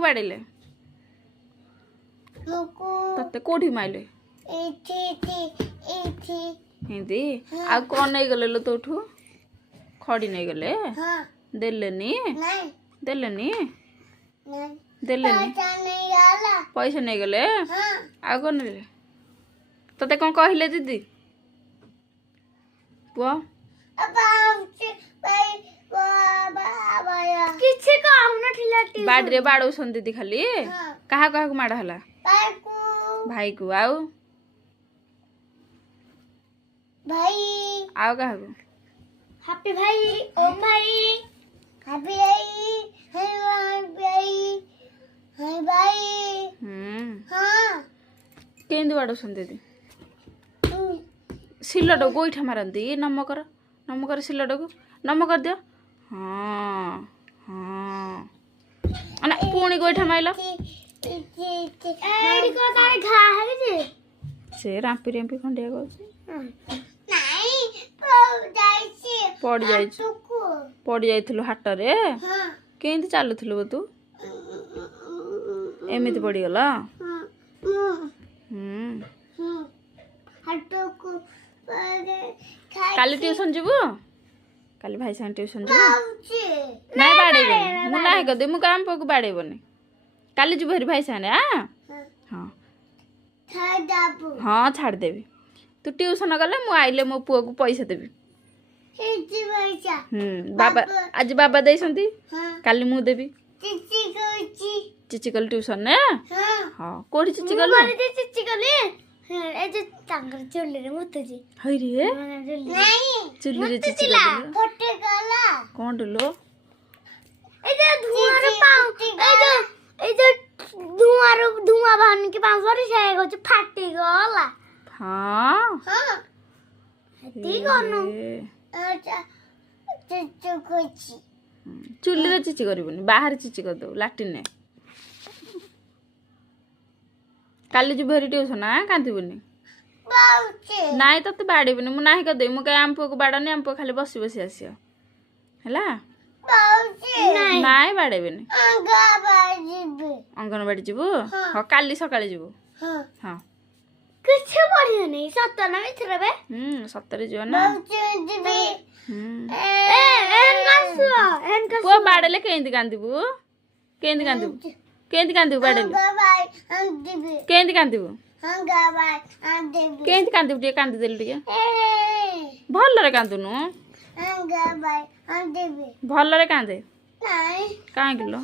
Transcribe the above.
बाड़े तते कोठी माइले हिंदी आ कौन नहीं गले लो तोठू खड़ी नहीं गले देलेनी देलेनी देलेनी पैसा नहीं गले आ कौन ले तते कौन कहले दीदी पुआ बाड़े बाड़ो सन दीदी खाली कहा कहा को माड़ हला भाई को आउ भाई आउ कहा को हैप्पी भाई ओम भाई हैप्पी भाई हाय भाई हां केंदी बाड़ो सन दीदी सिलट गोईठा मारती नमकर सिलट को नम कर दियो हाँ हाँ अना पुणी गोईठा माइल से रांपी रांपी खंडिया पड़ जाइथिलु हाट रे केंदी चालुथिलु तू एमिति पड़ी गला काली ट्यूशन जीवु काली भाई संग ट्यूशन जीवु नहीं बाड़ेबे मु नाही कदे मु काम पको बाड़ेबनी काली जीवु हरी भाई संग हां हाँ छाड़ देवी तू ट्यूशन गले मु आइले मो पुओ को पैसा देवी बाबा आज बाबा देइसंती काली मु देवी चिची कल ट्यूशन ने हां कोठी चिची कल ए जे तांगर चुल्ली रे मुत जी हई रे नहीं चुल्ली रे चिची कल फटे गला कोन डलो ए जे धुआं रे पाऊ ए जे धुआं बाहन के पाऊ सरी से गो फाटी गला हां हां ती कोनु अच्छा चिचु कोची चुल्ली रे चिची करबनी बाहर चिची कर दो लाटिन ने काली जी भेरी ट्यूशन आ कांतीबनी नाई तो बाड़ेबनी मु नाही कदे मु आम पुओ को बाड़नी आम पुओ खाली बसी बसी आसियो हैला नाई बाड़ेबनी अंगनवाड़ी जीवु हां काली सकाळे जीवु हां कुछ पढ़ियो नहीं सत्तर ना मित्र बे सत्तर जीव ना एन पुओ बाड़ेले केंदी कांदीबु केंदी कांदीबु केंदी कांदीबु बाड़ेले केंदी कांदीबु केंदी कांदीबु टे कांदी देली टे भल रे कांदुनु भल रे कांदे काहे किलो